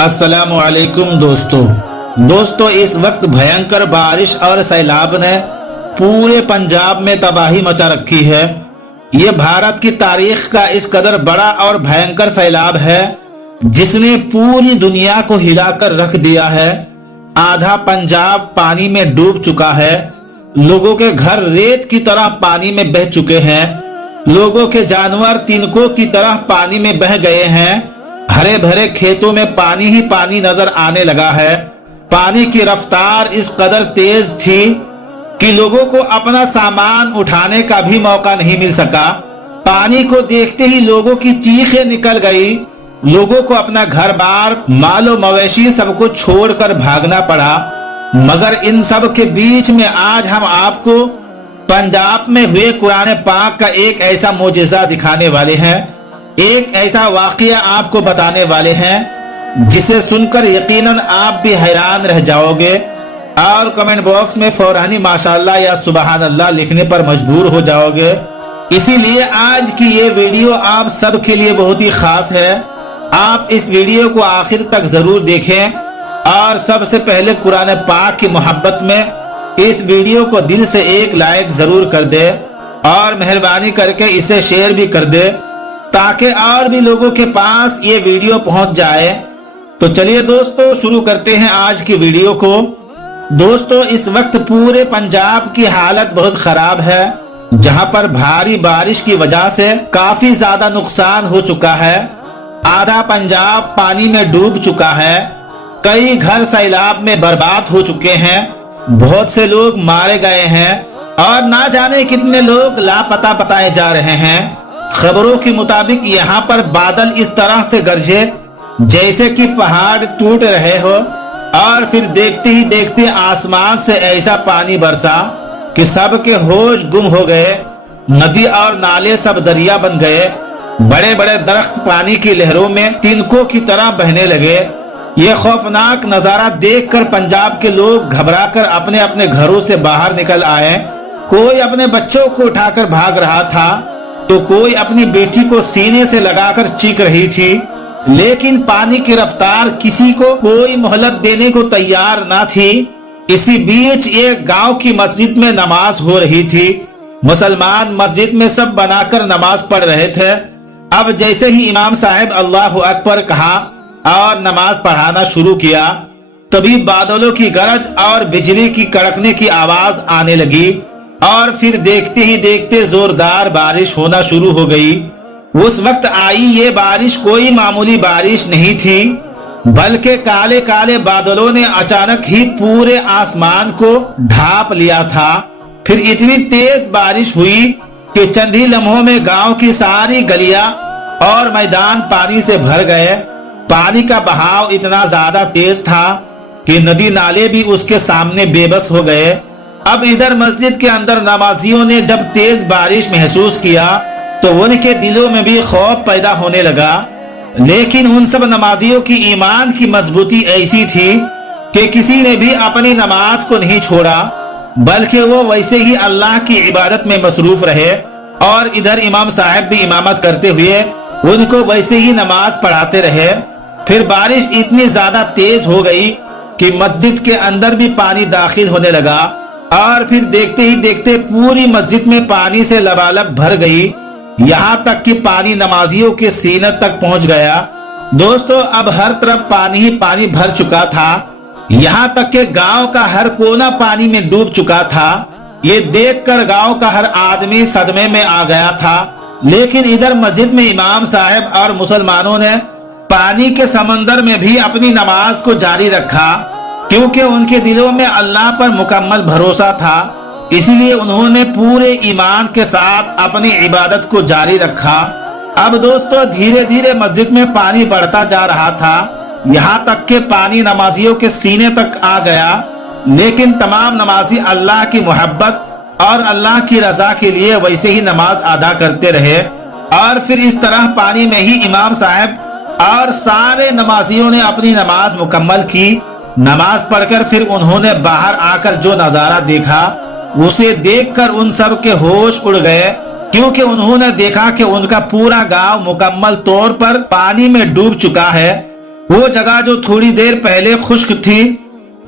अस्सलामु अलैकुम दोस्तों इस वक्त भयंकर बारिश और सैलाब ने पूरे पंजाब में तबाही मचा रखी है। ये भारत की तारीख का इस कदर बड़ा और भयंकर सैलाब है जिसने पूरी दुनिया को हिलाकर रख दिया है। आधा पंजाब पानी में डूब चुका है। लोगों के घर रेत की तरह पानी में बह चुके हैं। लोगों के जानवर तिनकों की तरह पानी में बह गए हैं। हरे भरे खेतों में पानी ही पानी नजर आने लगा है। पानी की रफ्तार इस कदर तेज थी कि लोगों को अपना सामान उठाने का भी मौका नहीं मिल सका। पानी को देखते ही लोगों की चीखें निकल गई। लोगों को अपना घर बार मालो मवेशी सबको छोड़कर भागना पड़ा। मगर इन सब के बीच में आज हम आपको पंजाब में हुए कुरान पाक का एक ऐसा मोजिजा दिखाने वाले हैं, एक ऐसा वाकया आपको बताने वाले हैं जिसे सुनकर यकीनन आप भी हैरान रह जाओगे और कमेंट बॉक्स में फौरानी माशाअल्लाह या सुबहान अल्लाह लिखने पर मजबूर हो जाओगे। इसीलिए आज की ये वीडियो आप सब के लिए बहुत ही खास है। आप इस वीडियो को आखिर तक जरूर देखें और सबसे पहले कुरान पाक की मोहब्बत में इस वीडियो को दिल से एक लाइक जरूर कर दे और मेहरबानी करके इसे शेयर भी कर दे ताकि और भी लोगों के पास ये वीडियो पहुंच जाए। तो चलिए दोस्तों शुरू करते हैं आज की वीडियो को। दोस्तों इस वक्त पूरे पंजाब की हालत बहुत खराब है, जहां पर भारी बारिश की वजह से काफी ज्यादा नुकसान हो चुका है। आधा पंजाब पानी में डूब चुका है। कई घर सैलाब में बर्बाद हो चुके हैं। बहुत से लोग मारे गए हैं और ना जाने कितने लोग लापता बताए जा रहे हैं। खबरों के मुताबिक यहाँ पर बादल इस तरह से गरजे जैसे कि पहाड़ टूट रहे हो और फिर देखते ही देखते आसमान से ऐसा पानी बरसा कि सबके होश गुम हो गए। नदी और नाले सब दरिया बन गए। बड़े बड़े दरख्त पानी की लहरों में तिनकों की तरह बहने लगे। ये खौफनाक नजारा देखकर पंजाब के लोग घबराकर अपने अपने घरों से बाहर निकल आए। कोई अपने बच्चों को उठाकर भाग रहा था तो कोई अपनी बेटी को सीने से लगाकर चीख रही थी। लेकिन पानी की रफ्तार किसी को कोई मोहलत देने को तैयार ना थी। इसी बीच एक गांव की मस्जिद में नमाज हो रही थी। मुसलमान मस्जिद में सब बनाकर नमाज पढ़ रहे थे। अब जैसे ही इमाम साहब अल्लाहु अकबर कहा और नमाज पढ़ाना शुरू किया, तभी बादलों की गरज और बिजली की कड़कने की आवाज आने लगी और फिर देखते ही देखते जोरदार बारिश होना शुरू हो गई। उस वक्त आई ये बारिश कोई मामूली बारिश नहीं थी, बल्कि काले काले बादलों ने अचानक ही पूरे आसमान को ढांप लिया था। फिर इतनी तेज बारिश हुई कि चंद ही लम्हों में गांव की सारी गलियां और मैदान पानी से भर गए। पानी का बहाव इतना ज्यादा तेज था कि नदी नाले भी उसके सामने बेबस हो गए। अब इधर मस्जिद के अंदर नमाजियों ने जब तेज बारिश महसूस किया तो उनके दिलों में भी खौफ पैदा होने लगा। लेकिन उन सब नमाजियों की ईमान की मजबूती ऐसी थी कि किसी ने भी अपनी नमाज को नहीं छोड़ा, बल्कि वो वैसे ही अल्लाह की इबादत में मसरूफ रहे। और इधर इमाम साहब भी इमामत करते हुए उनको वैसे ही नमाज पढ़ाते रहे। फिर बारिश इतनी ज्यादा तेज हो गई कि मस्जिद के अंदर भी पानी दाखिल होने लगा और फिर देखते ही देखते पूरी मस्जिद में पानी से लबालब भर गई। यहाँ तक कि पानी नमाजियों के सीने तक पहुँच गया। दोस्तों अब हर तरफ पानी ही पानी भर चुका था। यहाँ तक कि गांव का हर कोना पानी में डूब चुका था। ये देखकर गांव का हर आदमी सदमे में आ गया था। लेकिन इधर मस्जिद में इमाम साहब और मुसलमानों ने पानी के समंदर में भी अपनी नमाज को जारी रखा, क्योंकि उनके दिलों में अल्लाह पर मुकम्मल भरोसा था। इसलिए उन्होंने पूरे ईमान के साथ अपनी इबादत को जारी रखा। अब दोस्तों धीरे धीरे मस्जिद में पानी बढ़ता जा रहा था, यहाँ तक कि पानी नमाजियों के सीने तक आ गया। लेकिन तमाम नमाजी अल्लाह की मोहब्बत और अल्लाह की रजा के लिए वैसे ही नमाज अदा करते रहे। और फिर इस तरह पानी में ही इमाम साहब और सारे नमाजियों ने अपनी नमाज मुकम्मल की। नमाज पढ़कर फिर उन्होंने बाहर आकर जो नजारा देखा उसे देखकर उन सब के होश उड़ गए, क्योंकि उन्होंने देखा कि उनका पूरा गांव मुकम्मल तौर पर पानी में डूब चुका है। वो जगह जो थोड़ी देर पहले खुश्क थी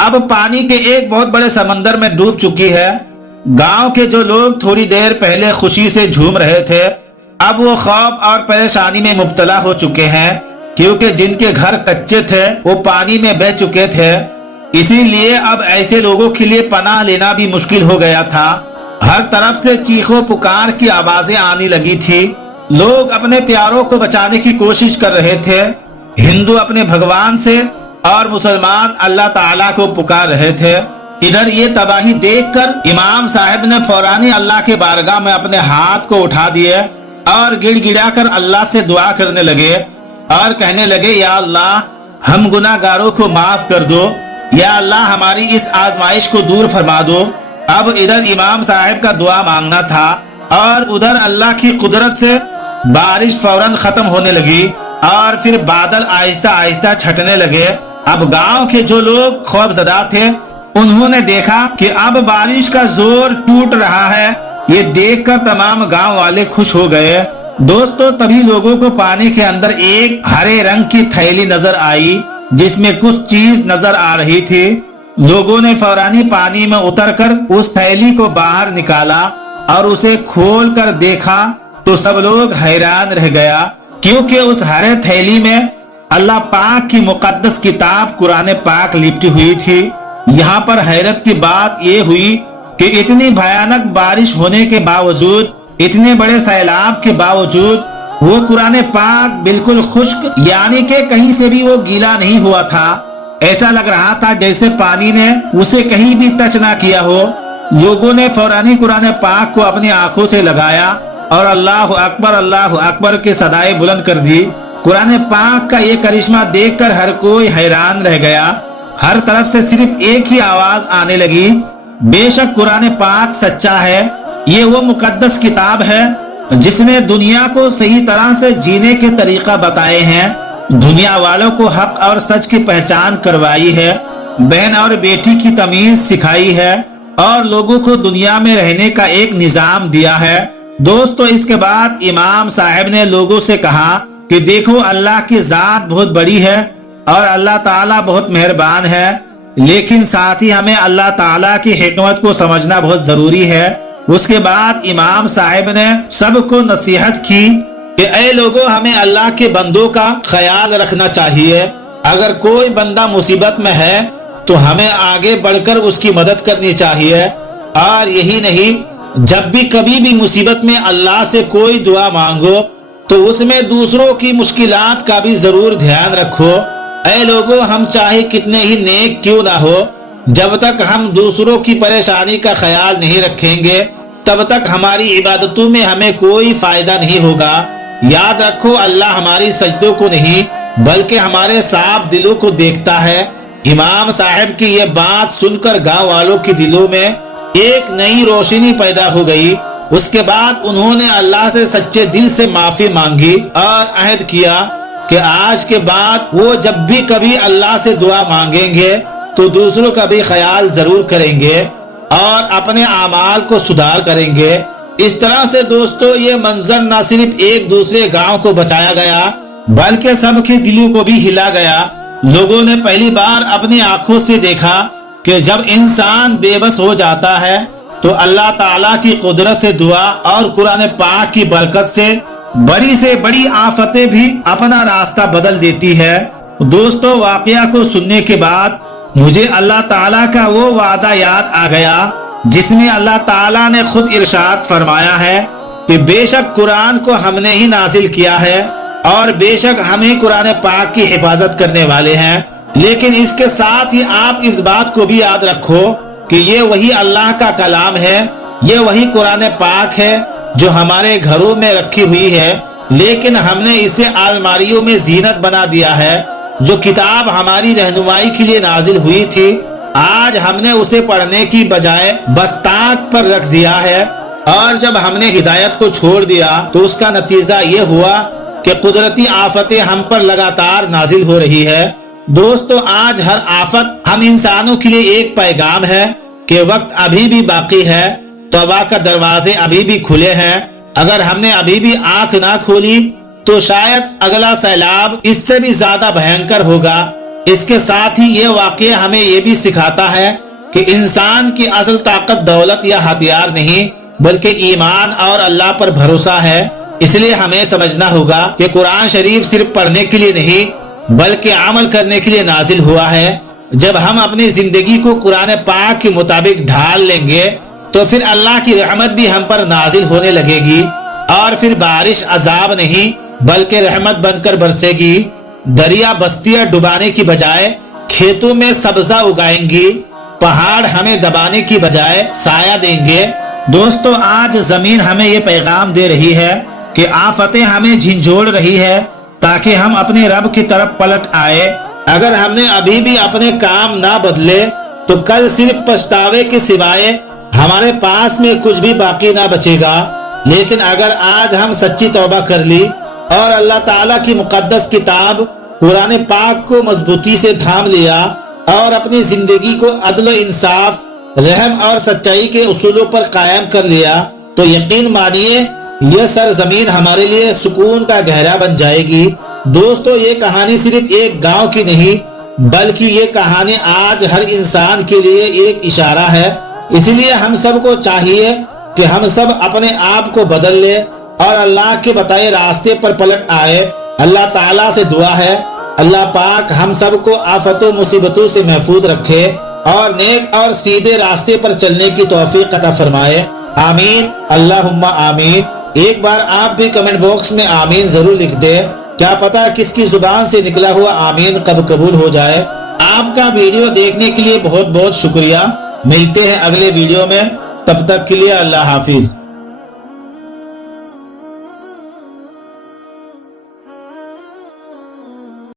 अब पानी के एक बहुत बड़े समंदर में डूब चुकी है। गांव के जो लोग थोड़ी देर पहले खुशी से झूम रहे थे अब वो खौफ और परेशानी में मुब्तला हो चुके हैं, क्योंकि जिनके घर कच्चे थे वो पानी में बह चुके थे। इसीलिए अब ऐसे लोगों के लिए पनाह लेना भी मुश्किल हो गया था। हर तरफ से चीखों पुकार की आवाजें आने लगी थी। लोग अपने प्यारों को बचाने की कोशिश कर रहे थे। हिंदू अपने भगवान से और मुसलमान अल्लाह ताला को पुकार रहे थे। इधर ये तबाही देखकर इमाम साहब ने फौरानी अल्लाह के बारगाह में अपने हाथ को उठा दिए और गिड़गिड़ाकर अल्लाह से दुआ करने लगे और कहने लगे, या अल्लाह हम गुनाहगारों को माफ कर दो, या अल्लाह हमारी इस आजमाइश को दूर फरमा दो। अब इधर इमाम साहब का दुआ मांगना था और उधर अल्लाह की कुदरत से बारिश फौरन खत्म होने लगी और फिर बादल आहिस्ता आहिस्ता छटने लगे। अब गांव के जो लोग खौफजदा थे उन्होंने देखा कि अब बारिश का जोर टूट रहा है। ये देखकर तमाम गांव वाले खुश हो गए। दोस्तों, तभी लोगों को पानी के अंदर एक हरे रंग की थैली नजर आई जिसमें कुछ चीज नजर आ रही थी। लोगों ने फौरानी पानी में उतरकर उस थैली को बाहर निकाला और उसे खोल कर देखा तो सब लोग हैरान रह गया, क्योंकि उस हरे थैली में अल्लाह पाक की मुकद्दस किताब कुरान पाक लिपटी हुई थी। यहाँ पर हैरत की बात ये हुई कि इतनी भयानक बारिश होने के बावजूद, इतने बड़े सैलाब के बावजूद वो कुरान पाक बिल्कुल खुश्क, यानी कि कहीं से भी वो गीला नहीं हुआ था। ऐसा लग रहा था जैसे पानी ने उसे कहीं भी टच ना किया हो। लोगों ने फौरानी कुरान पाक को अपनी आंखों से लगाया और अल्लाह अकबर की सदाएं बुलंद कर दी। कुरान पाक का ये करिश्मा देखकर हर कोई हैरान रह गया। हर तरफ से सिर्फ एक ही आवाज आने लगी, बेशक कुरान पाक सच्चा है। ये वो मुकद्दस किताब है जिसने दुनिया को सही तरह से जीने के तरीका बताए हैं, दुनिया वालों को हक और सच की पहचान करवाई है, बहन और बेटी की तमीज सिखाई है और लोगों को दुनिया में रहने का एक निजाम दिया है। दोस्तों, इसके बाद इमाम साहब ने लोगों से कहा कि देखो, अल्लाह की जात बहुत बड़ी है और अल्लाह ताला बहुत मेहरबान है, लेकिन साथ ही हमें अल्लाह ताला की हिकमत को समझना बहुत जरूरी है। उसके बाद इमाम साहब ने सबको नसीहत की कि ऐ लोगों, हमें अल्लाह के बंदों का ख्याल रखना चाहिए। अगर कोई बंदा मुसीबत में है तो हमें आगे बढ़कर उसकी मदद करनी चाहिए। और यही नहीं, जब भी कभी भी मुसीबत में अल्लाह से कोई दुआ मांगो तो उसमें दूसरों की मुश्किलात का भी जरूर ध्यान रखो। ऐ लोगों, हम चाहे कितने ही नेक क्यों ना हो, जब तक हम दूसरों की परेशानी का ख्याल नहीं रखेंगे तब तक हमारी इबादतों में हमें कोई फायदा नहीं होगा। याद रखो, अल्लाह हमारी सजदों को नहीं बल्कि हमारे साफ दिलों को देखता है। इमाम साहब की ये बात सुनकर गांव वालों के दिलों में एक नई रोशनी पैदा हो गई। उसके बाद उन्होंने अल्लाह से सच्चे दिल से माफी मांगी और अहद किया कि आज के बाद वो जब भी कभी अल्लाह से दुआ मांगेंगे तो दूसरों का भी ख्याल जरूर करेंगे और अपने आमाल को सुधार करेंगे। इस तरह से दोस्तों, ये मंजर न सिर्फ एक दूसरे गांव को बचाया गया बल्कि सबके दिलों को भी हिला गया। लोगों ने पहली बार अपनी आंखों से देखा कि जब इंसान बेबस हो जाता है तो अल्लाह ताला की कुदरत से दुआ और कुरान पाक की बरकत से बड़ी आफतें भी अपना रास्ता बदल देती है। दोस्तों, वाकया को सुनने के बाद मुझे अल्लाह ताला का वो वादा याद आ गया जिसमें अल्लाह ताला ने खुद इरशाद फरमाया है कि बेशक कुरान को हमने ही नाजिल किया है और बेशक हम ही कुरान पाक की हिफाजत करने वाले हैं। लेकिन इसके साथ ही आप इस बात को भी याद रखो कि ये वही अल्लाह का कलाम है, ये वही कुरान पाक है जो हमारे घरों में रखी हुई है, लेकिन हमने इसे अलमारियों में जीनत बना दिया है। जो किताब हमारी रहनुमाई के लिए नाजिल हुई थी, आज हमने उसे पढ़ने की बजाय बस ताक पर रख दिया है। और जब हमने हिदायत को छोड़ दिया तो उसका नतीजा ये हुआ कि कुदरती आफतें हम पर लगातार नाजिल हो रही है। दोस्तों, आज हर आफत हम इंसानों के लिए एक पैगाम है कि वक्त अभी भी बाकी है, तौबा का दरवाजे अभी भी खुले हैं। अगर हमने अभी भी आंख ना खोली تو شاید اگلا سیلاب اس سے بھی زیادہ بھینکر ہوگا۔ اس کے ساتھ ہی یہ واقعہ ہمیں یہ بھی سکھاتا ہے کہ انسان کی اصل طاقت دولت یا ہتھیار نہیں بلکہ ایمان اور اللہ پر بھروسہ ہے۔ اس لیے ہمیں سمجھنا ہوگا کہ قرآن شریف صرف پڑھنے کے لیے نہیں بلکہ عمل کرنے کے لیے نازل ہوا ہے۔ جب ہم اپنی زندگی کو قرآن پاک کے مطابق ڈھال لیں گے تو پھر اللہ کی رحمت بھی ہم پر نازل ہونے لگے گی، اور پھر بارش عذاب نہیں بلکہ رحمت بن کر برسے گی۔ دریا بستیاں ڈبانے کی بجائے کھیتوں میں سبزہ اگائیں گی، پہاڑ ہمیں دبانے کی بجائے سایہ دیں گے۔ دوستو، آج زمین ہمیں یہ پیغام دے رہی ہے کہ آفتیں ہمیں جھنجھوڑ رہی ہے تاکہ ہم اپنے رب کی طرف پلٹ آئے۔ اگر ہم نے ابھی بھی اپنے کام نہ بدلے تو کل صرف پچھتاوے کے سوائے ہمارے پاس میں کچھ بھی باقی نہ بچے گا۔ لیکن اگر آج ہم سچی توبہ کر لی اور اللہ تعالیٰ کی مقدس کتاب قرآن پاک کو مضبوطی سے تھام لیا اور اپنی زندگی کو عدل و انصاف، رحم اور سچائی کے اصولوں پر قائم کر لیا تو یقین مانیے یہ سرزمین ہمارے لیے سکون کا گہرا بن جائے گی۔ دوستو، یہ کہانی صرف ایک گاؤں کی نہیں بلکہ یہ کہانی آج ہر انسان کے لیے ایک اشارہ ہے۔ اس لیے ہم سب کو چاہیے کہ ہم سب اپنے آپ کو بدل لیں اور اللہ کے بتائے راستے پر پلٹ آئے۔ اللہ تعالیٰ سے دعا ہے اللہ پاک ہم سب کو آفت و مصیبتوں سے محفوظ رکھے اور نیک اور سیدھے راستے پر چلنے کی توفیق عطا فرمائے۔ آمین، اللہم آمین۔ ایک بار آپ بھی کمنٹ باکس میں آمین ضرور لکھ دیں، کیا پتا کس کی زبان سے نکلا ہوا آمین کب قبول ہو جائے۔ آپ کا ویڈیو دیکھنے کے لیے بہت بہت شکریہ۔ ملتے ہیں اگلے ویڈیو میں، تب تک کے لیے اللہ حافظ۔